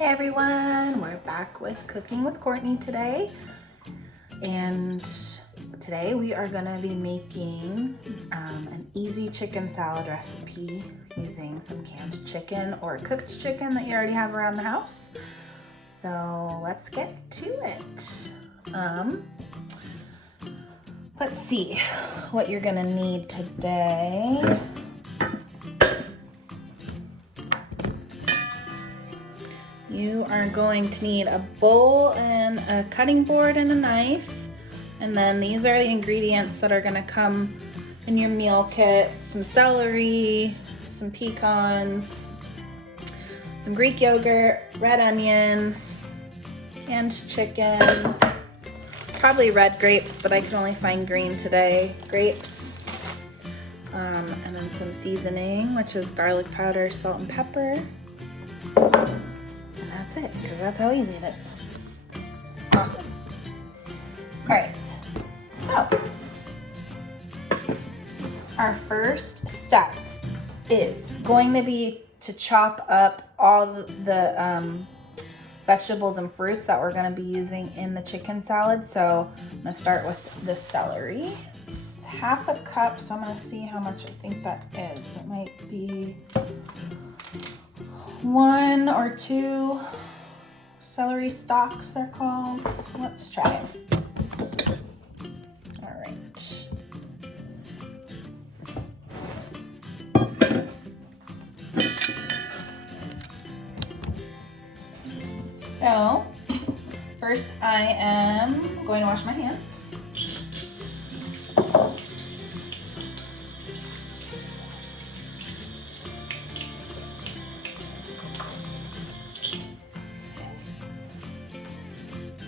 Hey everyone, we're back with Cooking with Courtney today. And today we are gonna be making an easy chicken salad recipe using some canned chicken or cooked chicken that you already have around the house. So let's get to it. Let's see what you're gonna need today. You are going to need a bowl and a cutting board and a knife. And then these are the ingredients that are gonna come in your meal kit. Some celery, some pecans, some Greek yogurt, red onion, canned chicken, probably red grapes, but I could only find green today, grapes. And then some seasoning, which is garlic powder, salt, and pepper. That's it, because that's how easy it is. Awesome. All right, so our first step is going to be to chop up all the vegetables and fruits that we're going to be using in the chicken salad. So I'm going to start with the celery. It's half a cup, so I'm going to see how much I think that is. It might be 1 or 2 celery stalks, they're called. Let's try it. All right. So first I am going to wash my hands.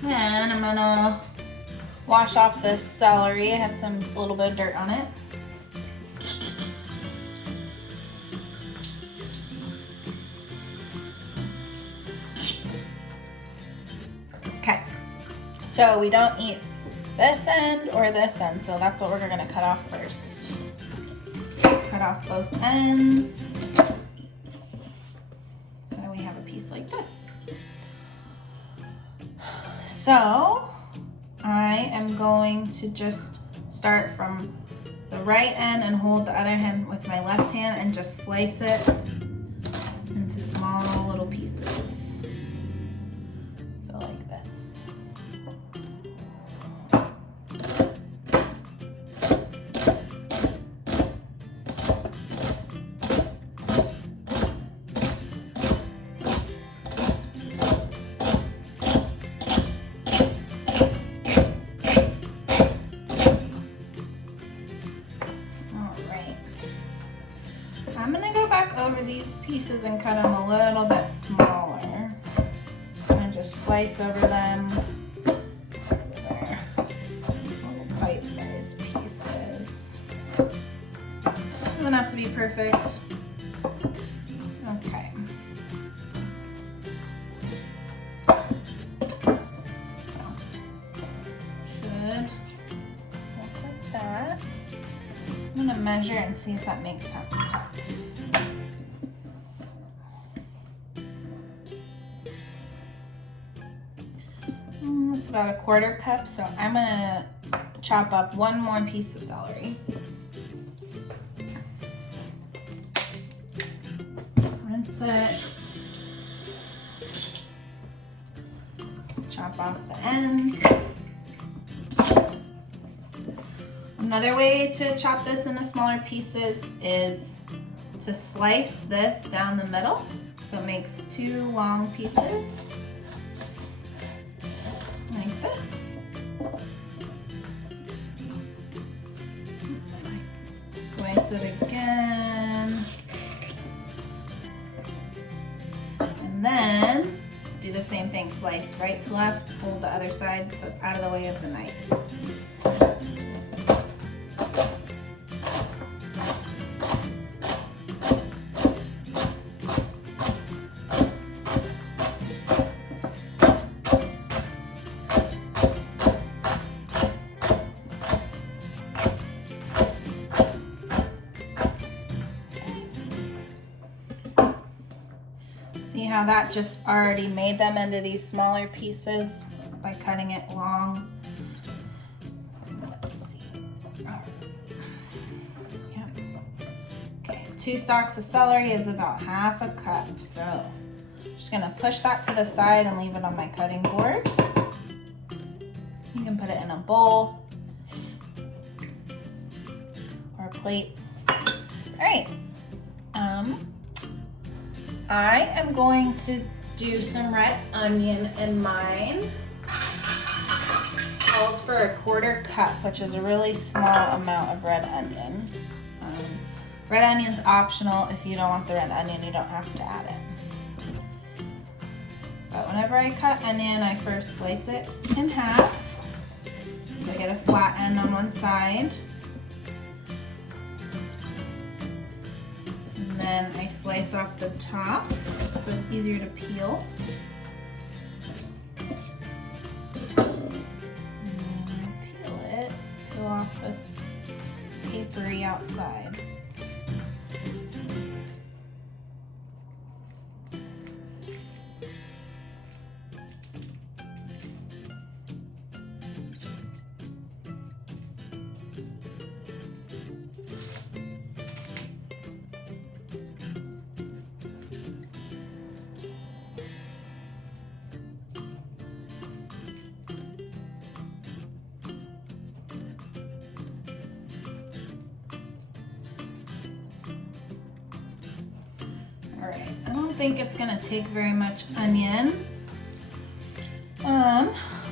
And I'm gonna wash off this celery. It has a little bit of dirt on it. Okay, so we don't eat this end or this end, so that's what we're gonna cut off first. Cut off both ends. So we have a piece like this. So I am going to just start from the right end and hold the other hand with my left hand and just slice it into small little pieces. So like this. I'm gonna go back over these pieces and cut them a little bit smaller. And just slice over them. So they're little bite-sized pieces. Doesn't have to be perfect. Okay. So, should look like that. I'm gonna measure and see if that makes half a cup. It's about 1/4 cup, so I'm gonna chop up 1 more piece of celery. Rinse it. Chop off the ends. Another way to chop this into smaller pieces is to slice this down the middle, so it makes 2 long pieces. Like this. Slice it again. And then do the same thing, slice right to left, hold the other side so it's out of the way of the knife. Now that just already made them into these smaller pieces by cutting it long. Let's see. Yep. Okay, 2 stalks of celery is about 1/2 cup. So I'm just gonna push that to the side and leave it on my cutting board. You can put it in a bowl or a plate. All right. I am going to do some red onion in mine. Calls for a 1/4 cup, which is a really small amount of red onion. Red onion's optional. If you don't want the red onion, you don't have to add it. But whenever I cut onion, I first slice it in half. So I get a flat end on one side. And then I slice off the top so it's easier to peel. And then I peel off this papery outside. All right, I don't think it's gonna take very much onion.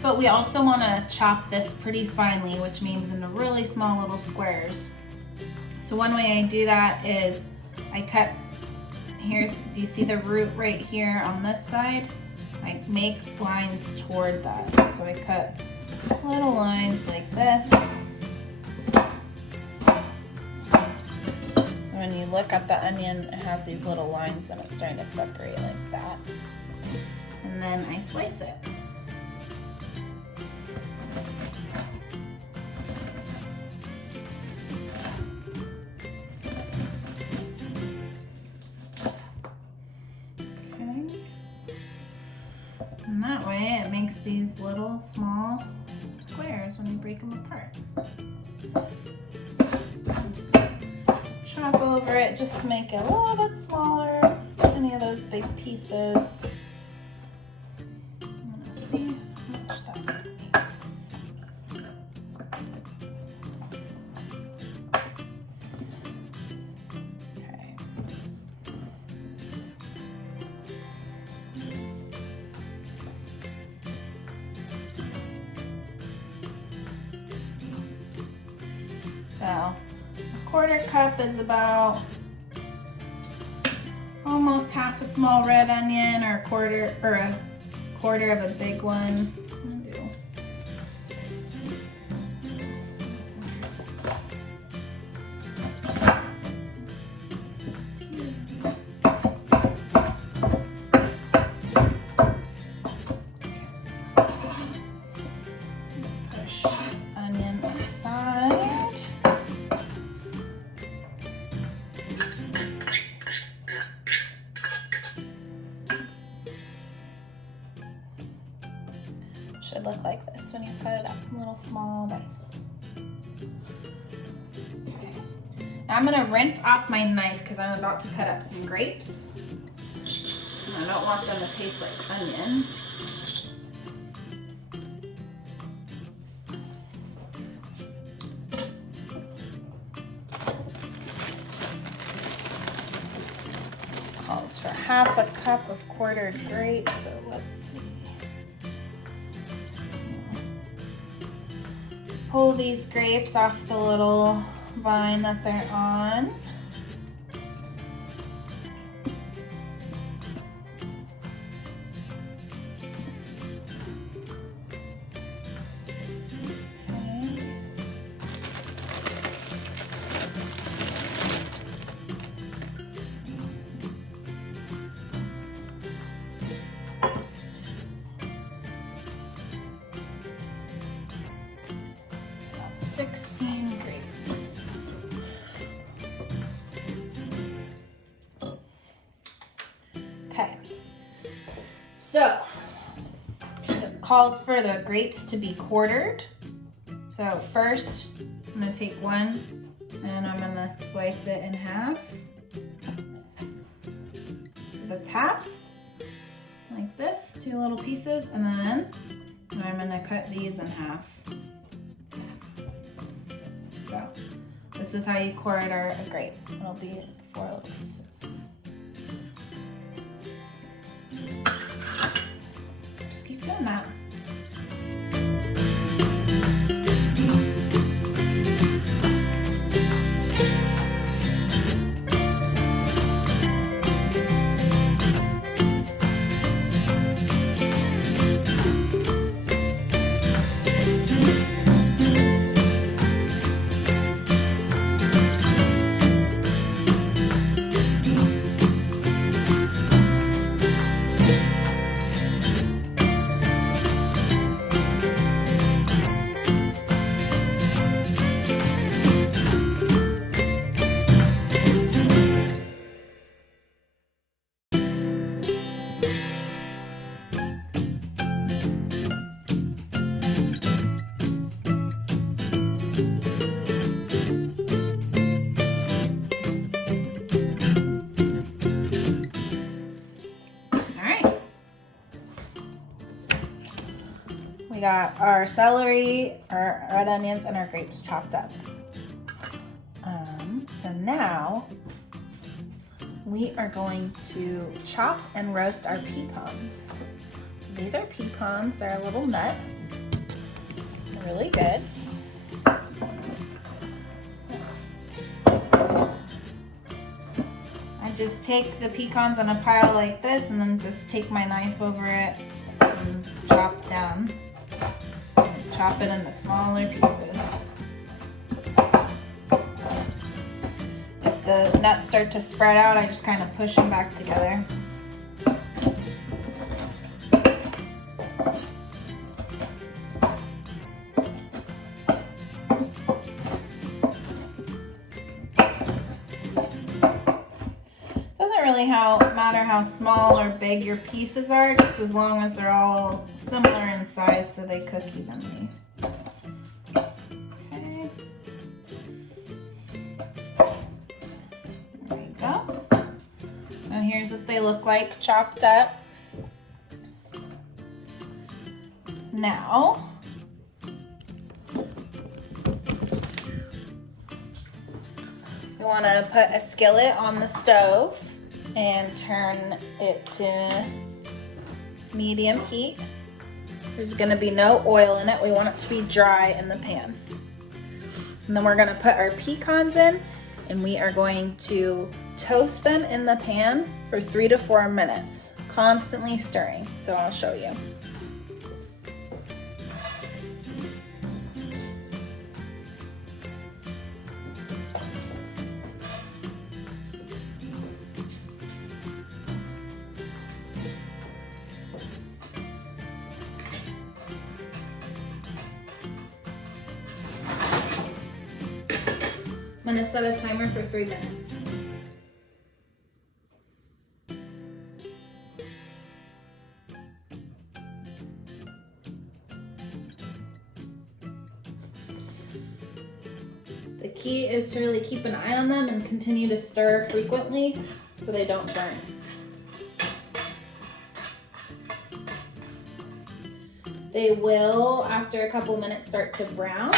But we also wanna chop this pretty finely, which means into really small little squares. So one way I do that is I cut, do you see the root right here on this side? I make lines toward that. So I cut little lines like this. When you look at the onion, it has these little lines and it's starting to separate like that. And then I slice it. Okay. And that way it makes these little small squares when you break them apart. Chop over it just to make it a little bit smaller than any of those big pieces. I'm gonna see how much that makes. Okay. So 1/4 cup is about almost 1/2 a small red onion, or a quarter of a big one. Push onion aside. Should look like this when you cut it up in little small dice. Okay. Now I'm gonna rinse off my knife because I'm about to cut up some grapes. And I don't want them to taste like onion. Calls for 1/2 cup of quartered grapes, so let's see. Pull these grapes off the little vine that they're on. So, it calls for the grapes to be quartered. So first, I'm gonna take one and I'm gonna slice it in half. So that's half, like this, 2 little pieces, and then I'm gonna cut these in half. So this is how you quarter a grape. It'll be 4 little pieces. Just keep doing that. We got our celery, our red onions, and our grapes chopped up. So now we are going to chop and roast our pecans. These are pecans, they're a little nut. They're really good. So I just take the pecans on a pile like this and then just take my knife over it and chop down. Chop it into smaller pieces. If the nuts start to spread out, I just kind of push them back together. Doesn't really matter how small or big your pieces are, just as long as they're all similar in size so they cook evenly. Okay. There we go. So here's what they look like chopped up. Now, we want to put a skillet on the stove and turn it to medium heat. There's going to be no oil in it. We want it to be dry in the pan. And then we're going to put our pecans in and we are going to toast them in the pan for 3 to 4 minutes, constantly stirring. So I'll show you. I'm going to set a timer for 3 minutes. The key is to really keep an eye on them and continue to stir frequently so they don't burn. They will, after a couple minutes, start to brown.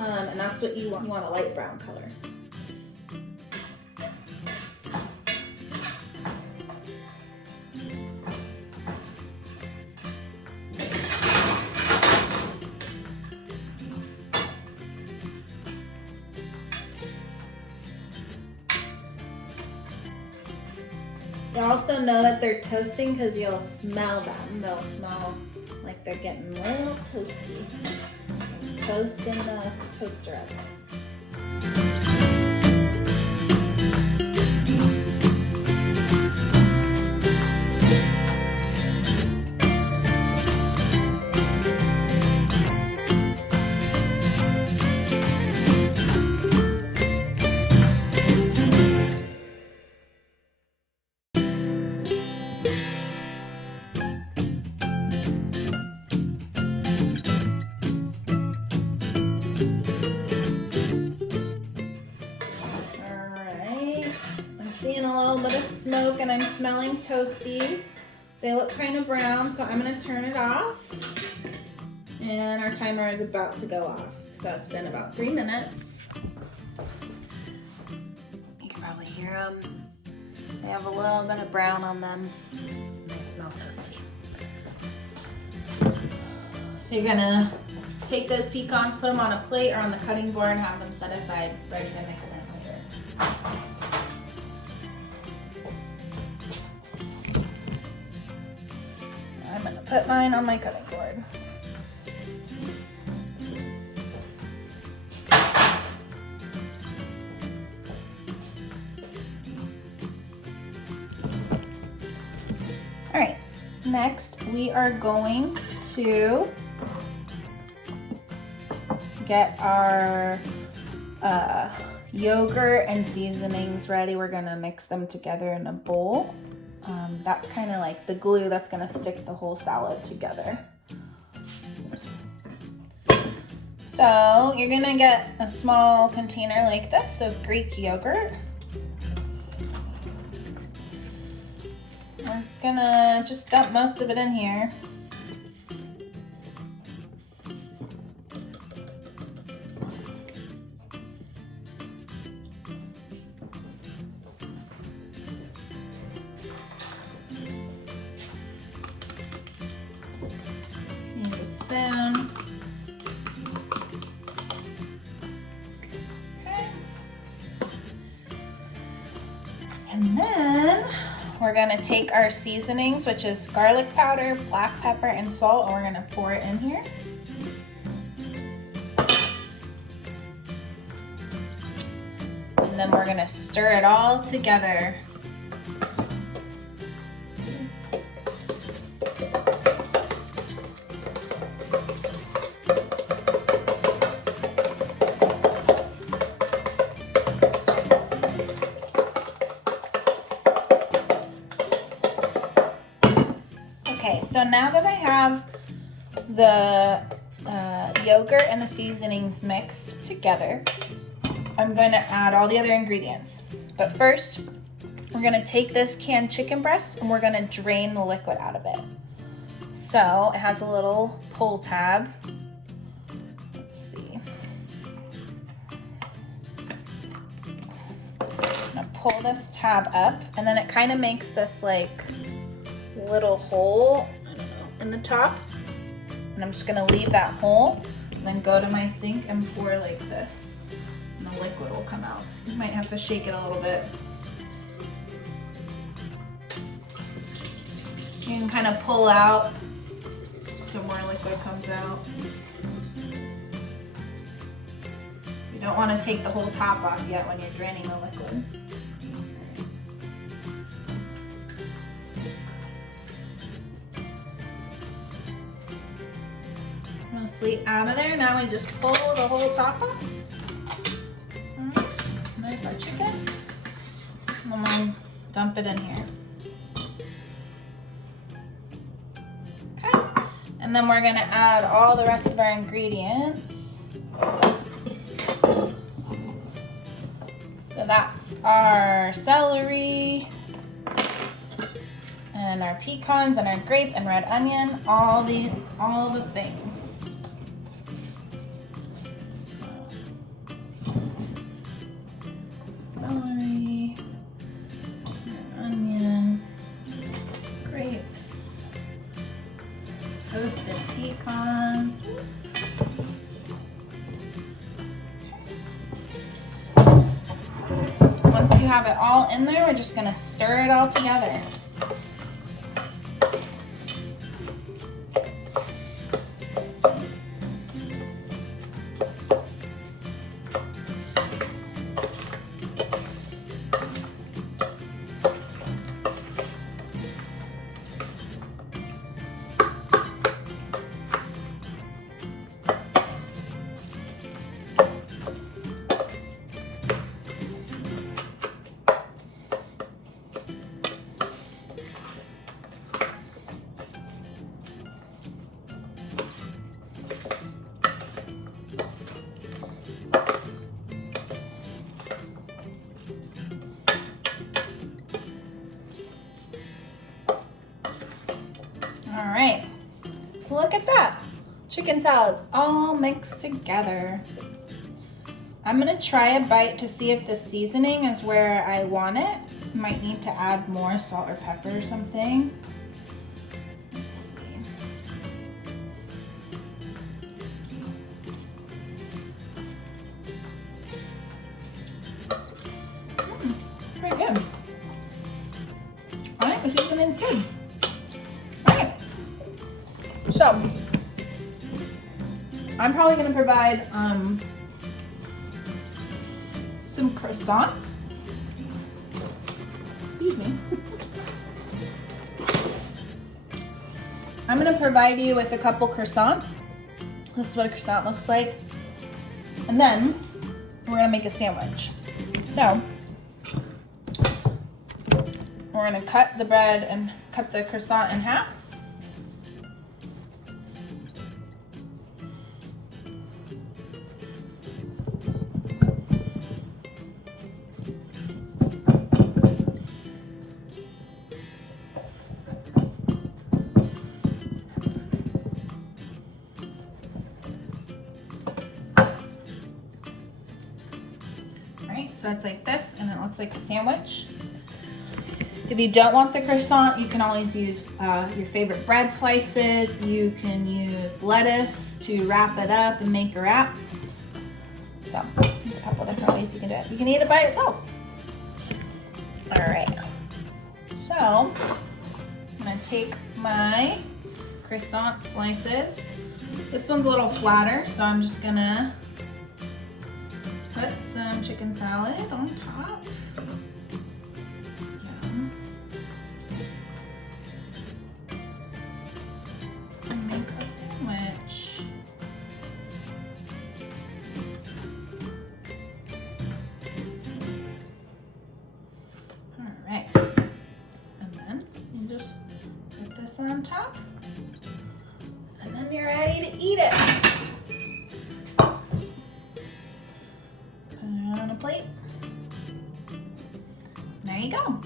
And that's what you want. You want a light brown color. You also know that they're toasting because you'll smell them. They'll smell like they're getting a little toasty. Toast in the toaster oven. smoke and I'm smelling toasty. They look kind of brown, so I'm gonna turn it off. And our timer is about to go off. So it's been about 3 minutes. You can probably hear them. They have a little bit of brown on them. And they smell toasty. So you're gonna take those pecans, put them on a plate or on the cutting board, and have them set aside, ready to mix in later. I'm gonna put mine on my cutting board. All right, next we are going to get our yogurt and seasonings ready. We're gonna mix them together in a bowl. That's kind of like the glue that's gonna stick the whole salad together. So you're gonna get a small container like this of Greek yogurt. We're gonna just dump most of it in here. Use a spoon. Okay. And then we're gonna take our seasonings, which is garlic powder, black pepper, and salt, and we're gonna pour it in here. And then we're gonna stir it all together. Okay, so now that I have the yogurt and the seasonings mixed together, I'm going to add all the other ingredients. But first, we're going to take this canned chicken breast and we're going to drain the liquid out of it. So it has a little pull tab. Let's see. I'm going to pull this tab up, and then it kind of makes this like little hole, I don't know, in the top. And I'm just gonna leave that hole, and then go to my sink and pour like this, and the liquid will come out. You might have to shake it a little bit. You can kind of pull out so more liquid comes out. You don't want to take the whole top off yet when you're draining the liquid. Mostly out of there. Now we just pull the whole top off. Alright, there's our chicken. And then we'll dump it in here. Okay. And then we're gonna add all the rest of our ingredients. So that's our celery and our pecans and our grape and red onion, all the things. So, celery, red onion, grapes, toasted pecans. Once you have it all in there, we're just gonna stir it all together. All right, so look at that. Chicken salad's all mixed together. I'm gonna try a bite to see if the seasoning is where I want it. Might need to add more salt or pepper or something. Let's see. Pretty good. All right, the seasoning's good. All right, so I'm probably gonna provide some croissants. Excuse me. I'm gonna provide you with a couple croissants. This is what a croissant looks like. And then we're gonna make a sandwich. So we're gonna cut the bread and cut the croissant in half. So it's like this, and it looks like a sandwich. If you don't want the croissant, you can always use your favorite bread slices. You can use lettuce to wrap it up and make a wrap. So there's a couple different ways you can do it. You can eat it by itself. All right. So I'm gonna take my croissant slices. This one's a little flatter, so I'm just gonna put some chicken salad on top. Yum. And make a sandwich. All right. And then you just put this on top. And then you're ready to eat it. On a plate. There you go.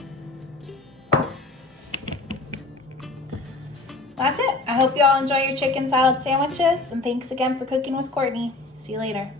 That's it. I hope you all enjoy your chicken salad sandwiches, and thanks again for cooking with Courtney. See you later.